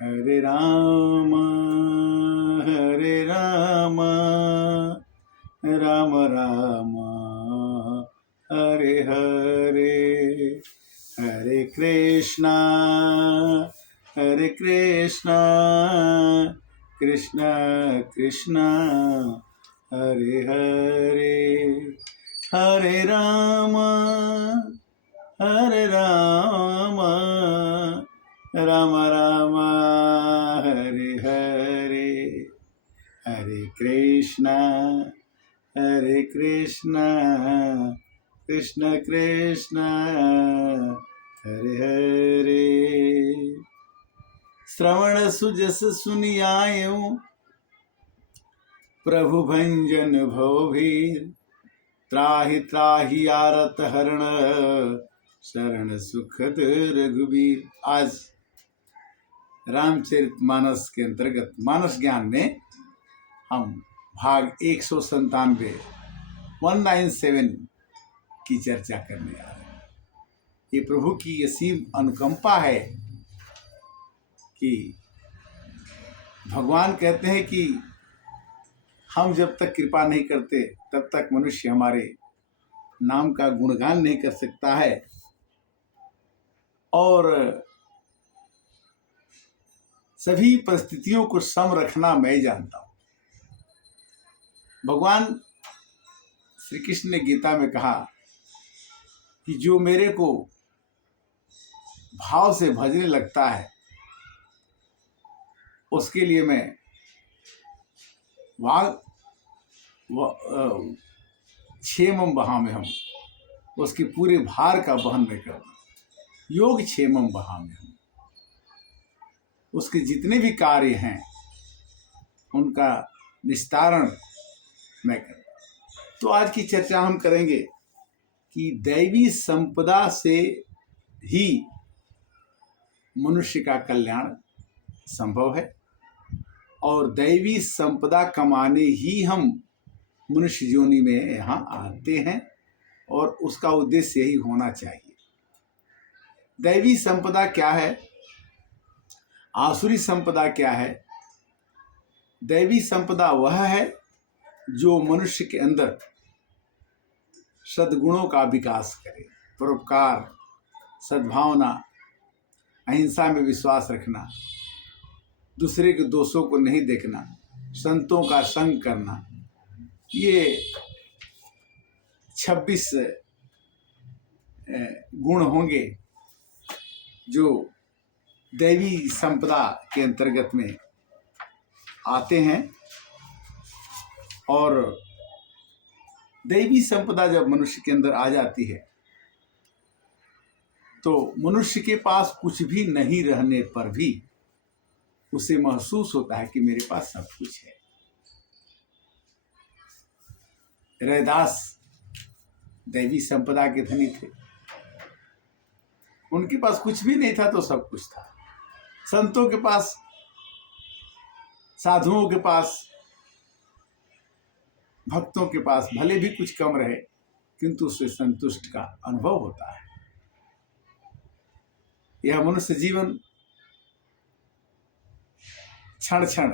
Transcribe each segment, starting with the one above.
हरे राम हरे राम राम राम हरे हरे, हरे कृष्णा कृष्ण कृष्ण हरे हरे, हरे राम राम राम हरे हरे, हरे कृष्णा कृष्ण कृष्ण हरे हरे। श्रवण सुजस सुनियायो प्रभु भंजन भवभीर, त्राहि त्राहि आरत हरण शरण सुखद रघुबीर। आज रामचरितमानस के अंतर्गत मानस ज्ञान में हम भाग 197 की चर्चा करने आ रहे हैं। ये प्रभु की असीम अनुकंपा है कि भगवान कहते हैं कि हम जब तक कृपा नहीं करते तब तक मनुष्य हमारे नाम का गुणगान नहीं कर सकता है, और सभी परिस्थितियों को सम रखना मैं जानता हूं। भगवान श्री कृष्ण ने गीता में कहा कि जो मेरे को भाव से भजने लगता है उसके लिए मैं क्षेमम बहामे हम, उसके पूरे भार का वहन मैं करूँ। योग क्षेमम बहामे हम, उसके जितने भी कार्य हैं उनका निस्तारण मैं करूँ। तो आज की चर्चा हम करेंगे कि दैवी संपदा से ही मनुष्य का कल्याण संभव है, और दैवी संपदा कमाने ही हम मनुष्य योनि में यहाँ आते हैं, और उसका उद्देश्य यही होना चाहिए। दैवी संपदा क्या है, आसुरी संपदा क्या है? दैवी संपदा वह है जो मनुष्य के अंदर सद्गुणों का विकास करे, परोपकार, सद्भावना, अहिंसा में विश्वास रखना, दूसरे के दोषों को नहीं देखना, संतों का संग करना। ये 26 गुण होंगे जो दैवी संपदा के अंतर्गत में आते हैं। और दैवी संपदा जब मनुष्य के अंदर आ जाती है तो मनुष्य के पास कुछ भी नहीं रहने पर भी उसे महसूस होता है कि मेरे पास सब कुछ है। रैदास दैवी संपदा के धनी थे, उनके पास कुछ भी नहीं था तो सब कुछ था। संतों के पास, साधुओं के पास, भक्तों के पास भले भी कुछ कम रहे किंतु उससे संतुष्ट का अनुभव होता है। यह मनुष्य जीवन क्षण क्षण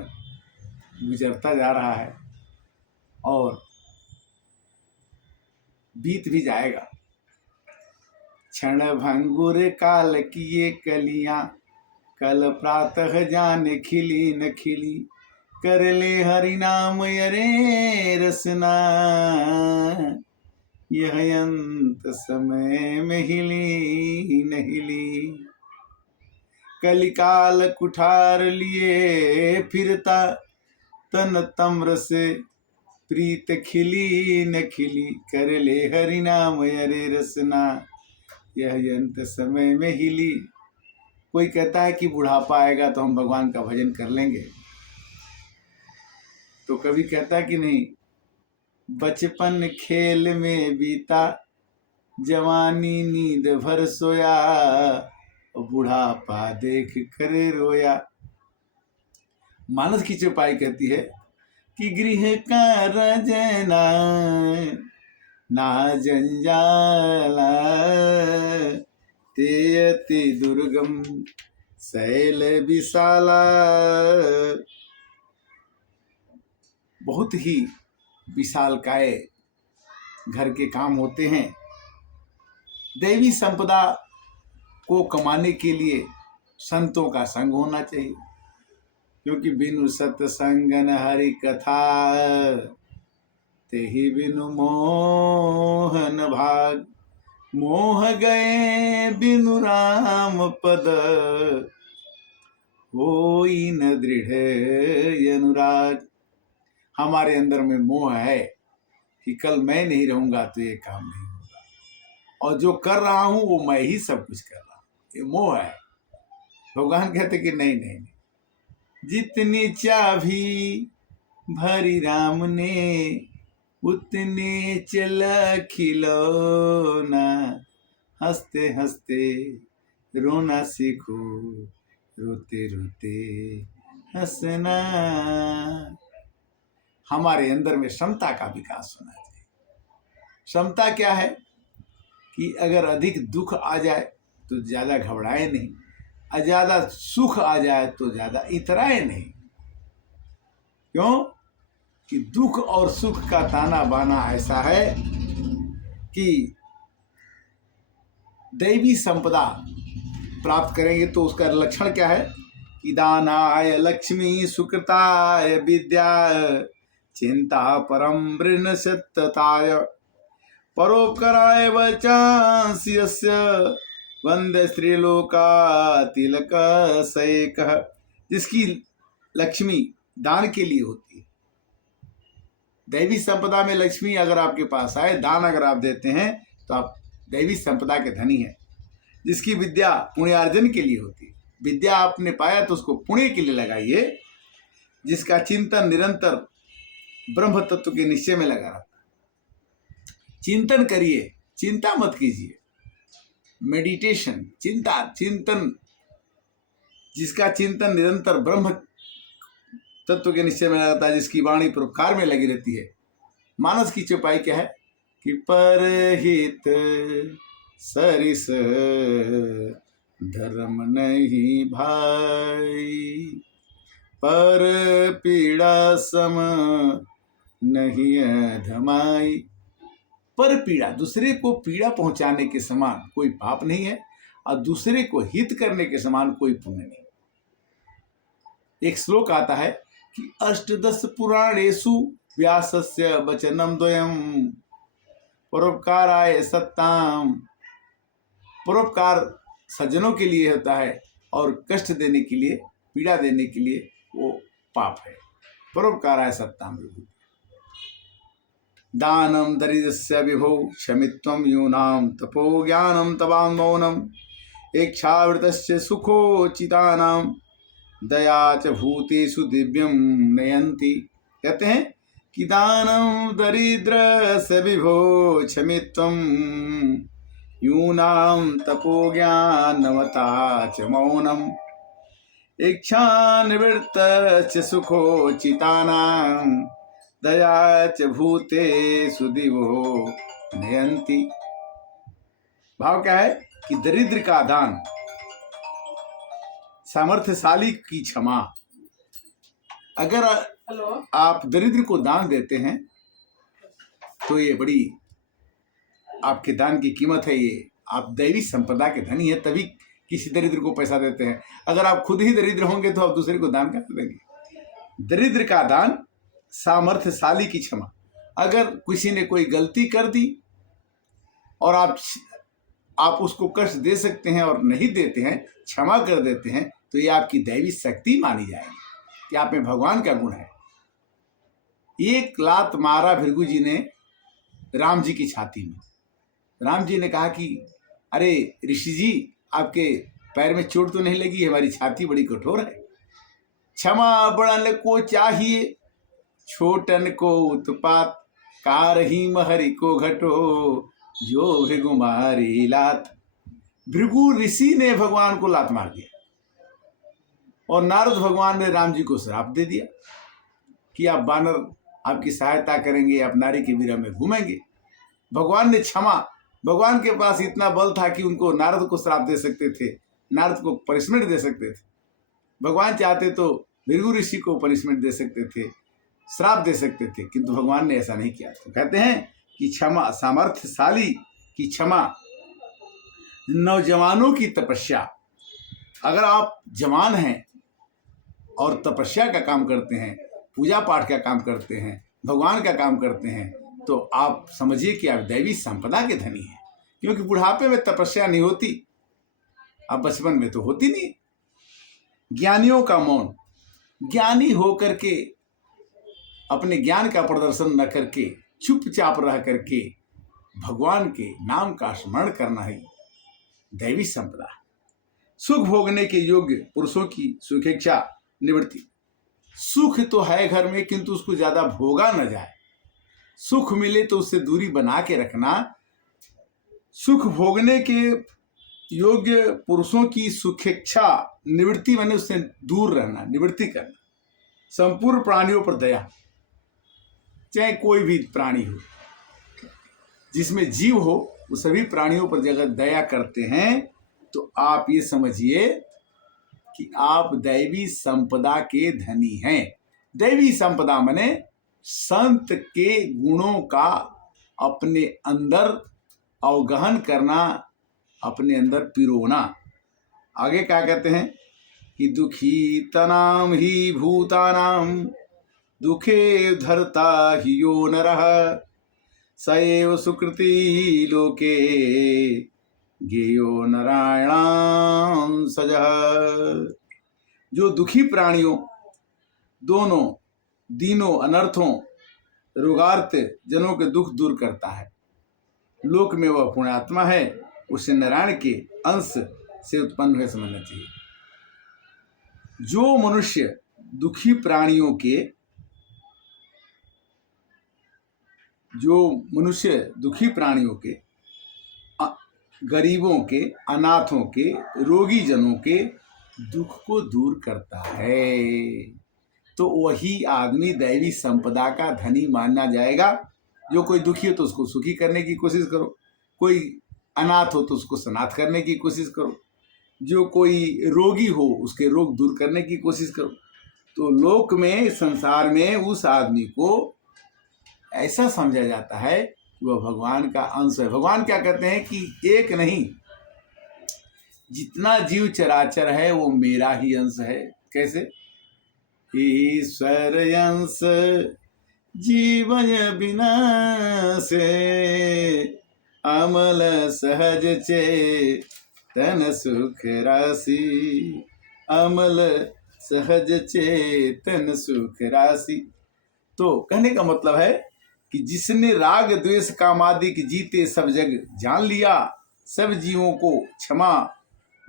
गुजरता जा रहा है और बीत भी जाएगा। क्षण भंगुर काल की ये कलियां, कल प्रातः जाने खिली न खिली, कर ले हरि नाम अरे रसना, यह अंत समय में हिली न हिली। कलिकाल कुठार लिए फिरता, तन तम्र से प्रीत खिली न खिली, कर ले हरि नाम अरे रसना, यह अंत समय में हिली। कोई कहता है कि बुढ़ापा आएगा तो हम भगवान का भजन कर लेंगे, तो कभी कहता कि नहीं, बचपन खेल में बीता, जवानी नींद भर सोया, बुढ़ापा देख करे रोया। मानस की चौपाई कहती है कि गृह का रजना ना जंजाला, ते अति दुर्गम शैल विशाला, बहुत ही विशालकाय घर के काम होते हैं। दैवी संपदा को कमाने के लिए संतों का संग होना चाहिए, क्योंकि बिनु सत्संग न हरि कथा, तेहि बिनु मोहन भाग। मोह गए बिनु राम पद, होई न दृढ़ अनुराग। हमारे अंदर में मोह है कि कल मैं नहीं रहूंगा तो ये काम नहीं होगा, और जो कर रहा हूं वो मैं ही सब कुछ कर रहा हूं, ये मोह है। भगवान कहते कि नहीं नहीं नहीं, जितनी चाभी भरी राम ने, उतने चला खिलौना। हंसते हंसते रोना सीखो, रोते रोते हंसना। हमारे अंदर में क्षमता का विकास होना चाहिए। क्षमता क्या है कि अगर अधिक दुख आ जाए तो ज्यादा घबराए नहीं, और ज्यादा सुख आ जाए तो ज्यादा इतराए नहीं। क्यों कि दुख और सुख का ताना बाना ऐसा है कि दैवी संपदा प्राप्त करेंगे तो उसका लक्षण क्या है कि दानाय लक्ष्मी, सुकृताय विद्या, चिंता परम वृण सत्यताय, परोपकाराय वचांसि यस्य, वंदे स्त्रीलोका तिलक सैक। जिसकी लक्ष्मी दान के लिए होती है। दैवी संपदा में लक्ष्मी अगर आपके पास आए, दान अगर आप देते हैं तो आप दैवी संपदा के धनी हैं। जिसकी विद्या पुण्यार्जन के लिए होती है, विद्या आपने पाया तो उसको पुण्य के लिए लगाइए। जिसका चिंतन निरंतर ब्रह्म तत्व के निश्चय में लगा रहता है, चिंतन करिए, चिंता मत कीजिए। मेडिटेशन, चिंतन, जिसका चिंतन निरंतर ब्रह्म तत्व के निश्चय में रहता है, जिसकी वाणी परोपकार में लगी रहती है। मानस की चौपाई क्या है कि परहित सरिस धर्म नहीं भाई, पर पीड़ा सम नहीं अधमाई। पर पीड़ा, दूसरे को पीड़ा पहुंचाने के समान कोई पाप नहीं है, और दूसरे को हित करने के समान कोई पुण्य नहीं। एक श्लोक आता है कि अष्टदश पुराणेषु व्यासस्य वचनम द्वयम, परोपकाराय सत्ताम। परोपकार सज्जनों के लिए होता है, और कष्ट देने के लिए, पीड़ा देने के लिए वो पाप है। परोपकाराय सत्ताम विभूति। दानम दरिद्रस्य विभो, क्षमित्वम यूनाम तपो ज्ञानम तवान मौनम, इच्छावृतस्य सुखोचितानाम, दया च भूतेषु दिव्यम नयंती। कहते हैं कि दानम दरिद्रस्य विभो, क्षमित्वम यूनाम तपो ज्ञानवता च मौनम, इच्छा निवृत्तस्य सुखोचितानां, दया च भूतेषु दिवो नयंती। भाव क्या है कि दरिद्र का दान, सामर्थ्यशाली की क्षमा। अगर आप दरिद्र को दान देते हैं तो ये बड़ी आपके दान की कीमत है। ये आप दैवी संपदा के धनी है, तभी किसी दरिद्र को पैसा देते हैं। अगर आप खुद ही दरिद्र होंगे तो आप दूसरे को दान कैसे देंगे। दरिद्र का दान, सामर्थ्यशाली की क्षमा। अगर किसी ने कोई गलती कर दी और आप उसको कष्ट दे सकते हैं और नहीं देते हैं, क्षमा कर देते हैं, तो ये आपकी दैवी शक्ति मानी जाएगी कि आप में भगवान का गुण है। एक लात मारा भृगु जी ने राम जी की छाती में। राम जी ने कहा कि अरे ऋषि जी, आपके पैर में चोट तो नहीं लगी, हमारी छाती बड़ी कठोर है। क्षमा बड़न को चाहिए, छोटन को उत्पात, कारहीम हरि को घटो, जो भृगु मारी लात। भृगु ऋषि ने भगवान को लात मार दिया, और नारद भगवान ने राम जी को श्राप दे दिया कि आप बानर आपकी सहायता करेंगे, आप नारी के विरह में घूमेंगे। भगवान ने क्षमा, भगवान के पास इतना बल था कि उनको नारद को श्राप दे सकते थे, नारद को पनिशमेंट दे सकते थे, भगवान चाहते तो भृगु ऋषि को पनिशमेंट दे सकते थे, श्राप दे सकते थे, किंतु भगवान ने ऐसा नहीं किया। तो कहते हैं कि क्षमा, सामर्थ्यशाली की क्षमा, नौजवानों की तपस्या। अगर आप जवान हैं और तपस्या का काम करते हैं, पूजा पाठ का काम करते हैं, भगवान का काम करते हैं, तो आप समझिए कि आप दैवी संपदा के धनी हैं। क्योंकि बुढ़ापे में तपस्या नहीं होती, अब बचपन में तो होती नहीं। ज्ञानियों का मौन, ज्ञानी होकर के अपने ज्ञान का प्रदर्शन न करके चुपचाप रह करके भगवान के नाम का स्मरण करना ही दैवी संपदा। सुख भोगने के योग्य पुरुषों की सुखेच्छा निवृत्ति। सुख तो है घर में, किंतु उसको ज्यादा भोगा न जाए। सुख मिले तो उससे दूरी बना के रखना। सुख भोगने के योग्य पुरुषों की सुखेच्छा निवृत्ति, माने उससे दूर रहना, निवृत्ति करना। संपूर्ण प्राणियों पर दया, चाहे कोई भी प्राणी हो, जिसमें जीव हो, वो सभी प्राणियों पर जगह दया करते हैं, तो आप ये समझिए कि आप दैवी संपदा के धनी हैं। दैवी संपदा माने संत के गुणों का अपने अंदर अवगहन करना, अपने अंदर पिरोना। आगे क्या कहते हैं कि दुखी तनाम ही भूतानाम दुखे धरता ही यो नरः सएव सुकृति लोके गेयो नारायणां सजः। जो दुखी प्राणियों, दोनों दीनों, अनर्थों, रोगार्थ जनों के दुख दूर करता है, लोक में वह पुण्यात्मा है, उसे नारायण के अंश से उत्पन्न हुए समझना चाहिए। जो मनुष्य दुखी प्राणियों के, गरीबों के, अनाथों के, रोगी जनों के दुख को दूर करता है, तो वही आदमी दैवी संपदा का धनी माना जाएगा। जो कोई दुखी हो तो उसको सुखी करने की कोशिश करो, कोई अनाथ हो तो उसको सनाथ करने की कोशिश करो, जो कोई रोगी हो उसके रोग दूर करने की कोशिश करो। तो लोक में, संसार में उस आदमी को ऐसा समझा जाता है कि वह भगवान का अंश है। भगवान क्या कहते हैं कि एक नहीं, जितना जीव चराचर है वो मेरा ही अंश है। कैसे? ईश्वर अंश जीवन बिना से अमल सहज चेतन सुख राशि, अमल सहज चेतन सुख राशि। तो कहने का मतलब है कि जिसने राग द्वेष कामादि के जीते सब जग जान लिया, सब जीवों को क्षमा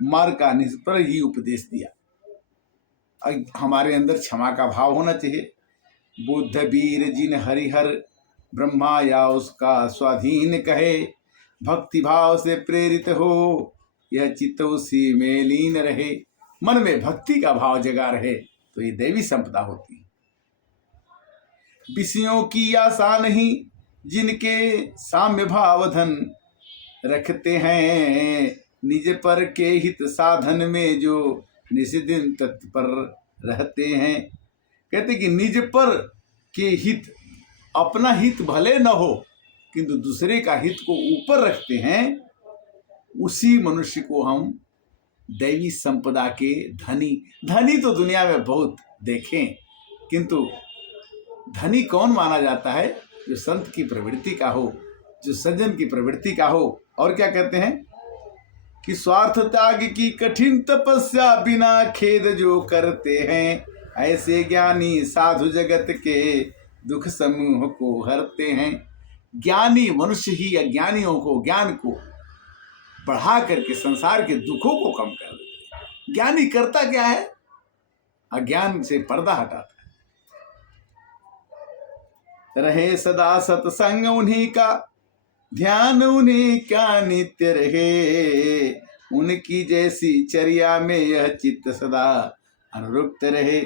मार्ग का निष्फल ही उपदेश दिया। हमारे अंदर क्षमा का भाव होना चाहिए। बुद्ध वीर जिन हरिहर ब्रह्मा या उसका स्वाधीन कहे, भक्ति भाव से प्रेरित हो यह चित्त उसी में लीन रहे। मन में भक्ति का भाव जगा रहे तो ये दैवी संपदा होती है। विषयों की आशा नहीं जिनके साम्य भाव धन रखते हैं, निज पर के हित साधन में जो निष्दिन तत्पर रहते हैं। कहते कि निज पर के हित, अपना हित भले न हो किंतु दूसरे का हित को ऊपर रखते हैं, उसी मनुष्य को हम दैवी संपदा के धनी। धनी तो दुनिया में बहुत देखें, किंतु धनी कौन माना जाता है? जो संत की प्रवृत्ति का हो, जो सज्जन की प्रवृत्ति का हो। और क्या कहते हैं कि स्वार्थ त्याग की कठिन तपस्या बिना खेद जो करते हैं, ऐसे ज्ञानी साधु जगत के दुख समूह को हरते हैं। ज्ञानी मनुष्य ही अज्ञानियों को, ज्ञान को बढ़ा करके संसार के दुखों को कम कर देते हैं। ज्ञानी करता क्या है? अज्ञान से पर्दा हटाता है। रहे सदा सत्संग उन्हीं का, ध्यान उन्हीं का नित्य रहे, उनकी जैसी चर्या में यह चित्त सदा अनुरुक्त रहे।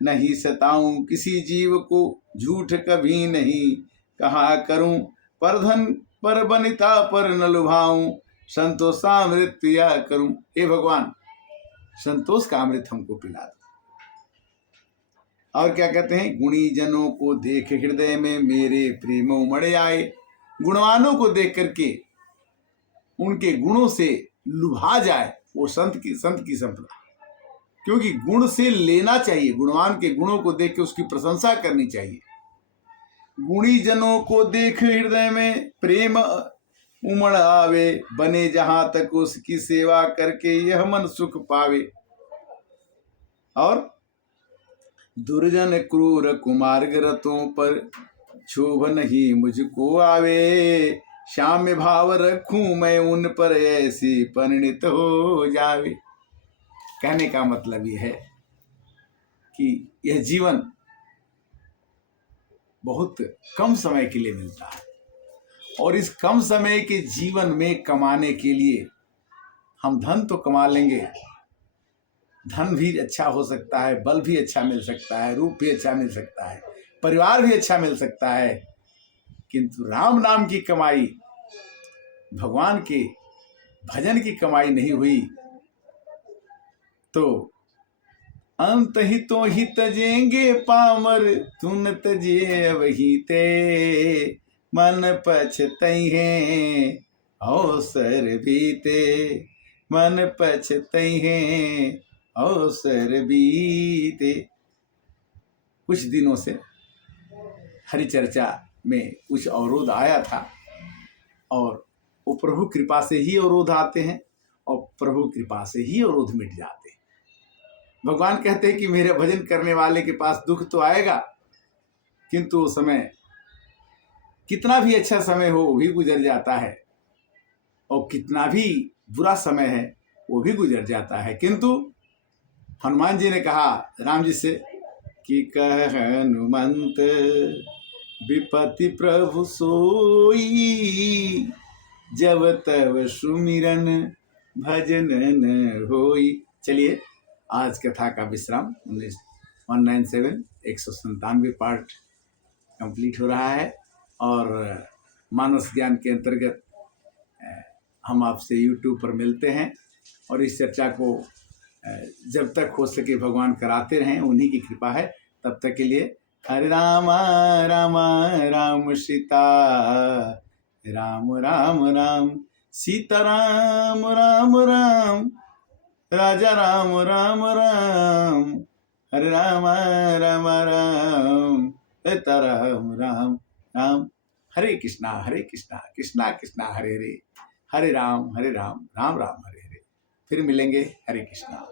नहीं सताऊं किसी जीव को, झूठ कभी नहीं कहा करूं, पर धन पर बनिता पर न लुभाऊं, संतोषामृत पिया करूं। हे भगवान, संतोष का अमृत हमको पिला दो। और क्या कहते हैं, गुणी जनों को देख हृदय में मेरे प्रेम उमड़ आए। गुणवानों को देख करके उनके गुणों से लुभा जाए वो संत की संपदा। क्योंकि गुण से लेना चाहिए, गुणवान के गुणों को देख के उसकी प्रशंसा करनी चाहिए। गुणी जनों को देख हृदय में प्रेम उमड़ आवे, बने जहां तक उसकी सेवा करके यह मन सुख पावे। और दुर्जन क्रूर कुमार्ग रतों पर क्षोभ नहीं मुझको आवे। श्याम्य भाव रखूं मैं उन पर ऐसी परिणित हो जावे। कहने का मतलब ये है कि यह जीवन बहुत कम समय के लिए मिलता है, और इस कम समय के जीवन में कमाने के लिए हम धन तो कमा लेंगे, धन भी अच्छा हो सकता है, बल भी अच्छा मिल सकता है, रूप भी अच्छा मिल सकता है, परिवार भी अच्छा मिल सकता है, किंतु राम नाम की कमाई, भगवान के भजन की कमाई नहीं हुई तो अंत ही तो ही तजेंगे पामर, तुन तजे वही ते। मन पछतई है अवसर बीते, मन पछतई है अवसर बीते। कुछ दिनों से हरिचर्चा में कुछ अवरोध आया था, और वो प्रभु कृपा से ही अवरोध आते हैं, और प्रभु कृपा से ही अवरोध मिट जाते हैं। भगवान कहते हैं कि मेरे भजन करने वाले के पास दुख तो आएगा, किंतु वो समय कितना भी अच्छा समय हो वो भी गुजर जाता है, और कितना भी बुरा समय है वो भी गुजर जाता है। किंतु हनुमान जी ने कहा राम जी से कि कह हनुमंत विपत्ति प्रभु सोई, जब तब सुमिरन भजन न होई। चलिए, आज कथा का विश्राम 197 197 पार्ट कंप्लीट हो रहा है, और मानस ज्ञान के अंतर्गत हम आपसे YouTube पर मिलते हैं, और इस चर्चा को जब तक हो सके भगवान कराते रहें, उन्हीं की कृपा है। तब तक के लिए हरे राम राम राम सीता राम राम राम, सीता राम राम राम, राजा राम राम राम, हरे राम राम राम, सीता राम राम राम। हरे कृष्णा कृष्णा कृष्णा हरे हरे, हरे राम राम राम हरे हरे। फिर मिलेंगे। हरे कृष्णा।